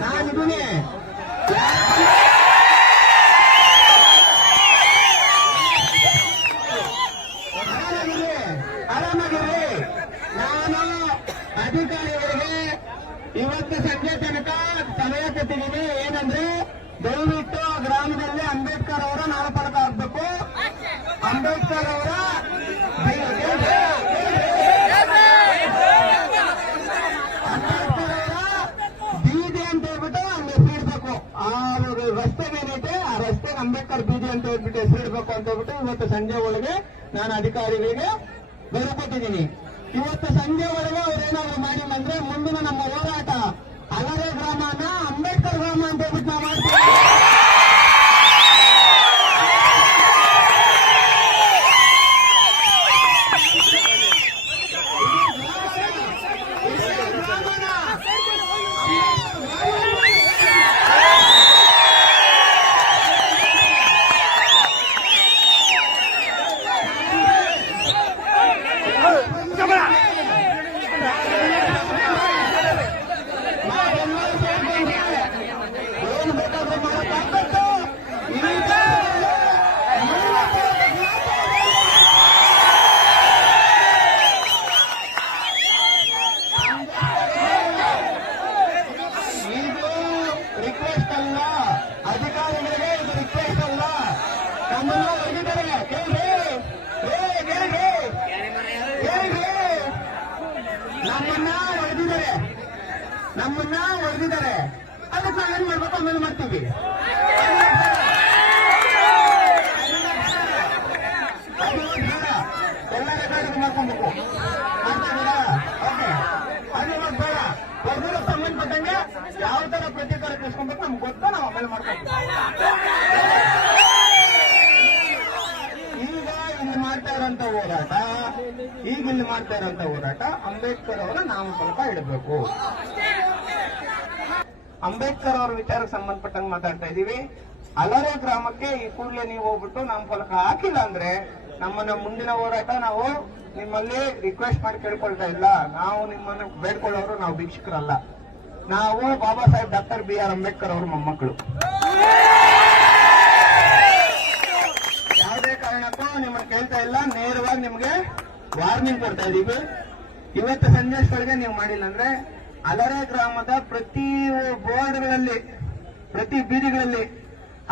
ನಾನಿದ್ದೀನಿ ಆರಾಮಾಗಿರಿ ನಾನು ಅಧಿಕಾರಿಗಳಿಗೆ ಇವತ್ತು ಸಂಜೆ ತನಕ ಸಮಯ ಕೊಟ್ಟಿದ್ದೀನಿ ಏನಂದ್ರೆ ದಯವಿಟ್ಟು ಗ್ರಾಮದಲ್ಲಿ ಅಂಬೇಡ್ಕರ್ ಅವರ ನಾಮಫಲಕ ಆಗ್ಬೇಕು ಅಂಬೇಡ್ಕರ್ ಅವರ ಅಂಬೇಡ್ಕರ್ ಅವರ ಬೀದಿ ಅಂತ ಹೇಳ್ಬಿಟ್ಟು ಅಲ್ಲಿ ಹೆಸರಿಡ್ಬೇಕು ಆ ರಸ್ತೆಗೆ ಏನೈತೆ ಆ ರಸ್ತೆಗೆ ಅಂಬೇಡ್ಕರ್ ಬೀದಿ ಅಂತ ಹೇಳ್ಬಿಟ್ಟು ಹೆಸರಿಡ್ಬೇಕು ಅಂತ ಹೇಳ್ಬಿಟ್ಟು ಇವತ್ತು ಸಂಜೆ ಒಳಗೆ ನಾನು ಅಧಿಕಾರಿಗಳಿಗೆ ಬರೆಕೊಟ್ಟಿದ್ದೀನಿ ಇವತ್ತು ಸಂಜೆ ಒಳಗೆ ಅವ್ರೇನಾದ್ರು ಮಾಡಿ ಬಂದ್ರೆ ಮುಂದಿನ ನಮ್ಮ ಹೋರಾಟ ನಮ್ಮನ್ನ ಹೊಡೆದಿದ್ದಾರೆ ನಮ್ಮನ್ನ ಹೊಡೆದಿದ್ದಾರೆ ಅದಕ್ಕೆ ನಾವೇನ್ ಮಾಡ್ಬೇಕು ಆಮೇಲೆ ಮಾಡ್ತೀವಿ ಎಲ್ಲ ಮಾಡ್ಕೊಬೇಕು ಓಕೆ ಅದು ಬೇಡ ಸಂಬಂಧಪಟ್ಟಂಗೆ ಯಾವ ತರ ಪ್ರತೀಕಾರ ತಿಳಿಸ್ಕೊಬೇಕು ನಮ್ಗೆ ಗೊತ್ತ ನಾವು ಆಮೇಲೆ ಮಾಡ್ಬೇಕು ಇರೋಂತ ಹೋರಾಟ ಈಗ ಮಾಡ್ತಾ ಇರೋಂತ ಹೋರಾಟ ಅಂಬೇಡ್ಕರ್ ಅವರ ನಾಮಫಲಕ ಇಡಬೇಕು. ಅಂಬೇಡ್ಕರ್ ಅವರ ವಿಚಾರಕ್ಕೆ ಸಂಬಂಧಪಟ್ಟಂಗೆ ಮಾತಾಡ್ತಾ ಇದೀವಿ. ಅಲರೆ ಗ್ರಾಮಕ್ಕೆ ಈ ಕೂಡಲೇ ನೀವು ಹೋಗ್ಬಿಟ್ಟು ನಾಮಫಲಕ ಹಾಕಿಲ್ಲ ಅಂದ್ರೆ ನಮ್ಮನ್ನ ಮುಂದಿನ ಹೋರಾಟ ನಾವು ನಿಮ್ಮಲ್ಲಿ ರಿಕ್ವೆಸ್ಟ್ ಮಾಡಿ ಕೇಳ್ಕೊಳ್ತಾ ಇಲ್ಲ. ನಾವು ನಿಮ್ಮನ್ನ ಬೇಡ್ಕೊಳ್ಳೋರು ನಾವು ಭಿಕ್ಷುಕರಲ್ಲ. ನಾವು Baba Saheb doctor B R Ambedkar ಅವ್ರ ಮೊಮ್ಮಕ್ಕಳು. ಕಾರಣಕ್ಕೂ ನಿಮ್ಮನ್ನ ಕೇಳ್ತಾ ಇಲ್ಲ. ನೇರವಾಗಿ ನಿಮ್ಗೆ ವಾರ್ನಿಂಗ್ ಕೊಡ್ತಾ ಇದೀವಿ. ಇವತ್ತು ಸಂದೇಶಗಳಿಗೆ ನೀವು ಮಾಡಿಲ್ಲ ಅಂದ್ರೆ ಅಲರೆ ಗ್ರಾಮದ ಪ್ರತಿ ಬೋರ್ಡ್ಗಳಲ್ಲಿ ಪ್ರತಿ ಬೀದಿಗಳಲ್ಲಿ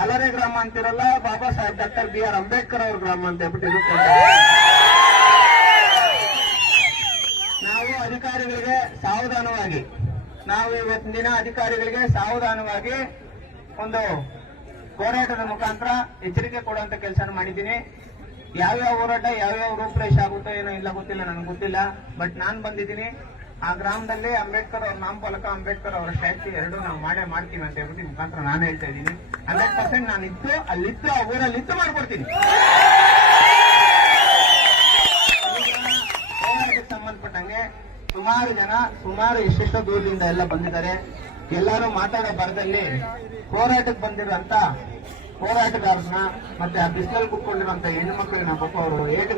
ಅಲರೆ ಗ್ರಾಮ ಅಂತಿರಲ್ಲ, Baba Saheb doctor B R Ambedkar ಅವ್ರ ಗ್ರಾಮ ಅಂತ ಹೇಳ್ಬಿಟ್ಟು ನಾವು ಅಧಿಕಾರಿಗಳಿಗೆ ಸಾವಧಾನವಾಗಿ, ನಾವು ಇವತ್ತಿನ ದಿನ ಅಧಿಕಾರಿಗಳಿಗೆ ಸಾವಧಾನವಾಗಿ ಒಂದು ಹೋರಾಟದ ಮುಖಾಂತರ ಎಚ್ಚರಿಕೆ ಕೊಡುವಂತ ಕೆಲಸ ಮಾಡಿದ್ದೀನಿ. ಯಾವ್ಯಾವ ಹೋರಾಟ ಯಾವ್ಯಾವ ರೂಪರೇಷ ಆಗುತ್ತೋ ಏನೋ ಇಲ್ಲ ಗೊತ್ತಿಲ್ಲ, ನನಗೆ ಗೊತ್ತಿಲ್ಲ. ಬಟ್ ನಾನು ಬಂದಿದ್ದೀನಿ. ಆ ಗ್ರಾಮದಲ್ಲಿ ಅಂಬೇಡ್ಕರ್ ಅವ್ರ ನಾಮಫಲಕ ಅಂಬೇಡ್ಕರ್ ಅವರ ಸ್ಟ್ಯಾಚ್ಯೂ ಎರಡು ನಾವು ಮಾಡೇ ಮಾಡ್ತೀವಿ ಅಂತ ಹೇಳ್ಬಿಟ್ಟು ಮುಖಾಂತರ ನಾನು ಹೇಳ್ತಾ ಇದ್ದೀನಿ. ಹಂಡ್ರೆಡ್ ಪರ್ಸೆಂಟ್ ನಾನು ಇತ್ತು ಅಲ್ಲಿತ್ತು ಆ ಊರಲ್ಲಿ ಇತ್ತು ಮಾಡ್ಕೊಡ್ತೀನಿ. ಸಂಬಂಧಪಟ್ಟಂಗೆ ಸುಮಾರು ಜನ, ಸುಮಾರು ಎಷ್ಟೆಷ್ಟೋ ದೂರದಿಂದ ಎಲ್ಲ ಬಂದಿದ್ದಾರೆ. ಎಲ್ಲರೂ ಮಾತಾಡೋ ಬರದಲ್ಲಿ ಹೋರಾಟಕ್ಕೆ ಬಂದಿರುವಂತ ಹೋರಾಟಗಾರರನ್ನ ಮತ್ತೆ ಆ ಬಿಸಿಲಲ್ಲಿ ಕುತ್ಕೊಂಡಿರುವಂತ ಹೆಣ್ಣು ಮಕ್ಕಳಿಗೆ ನಮ್ಮ ಅವರು ಏಟು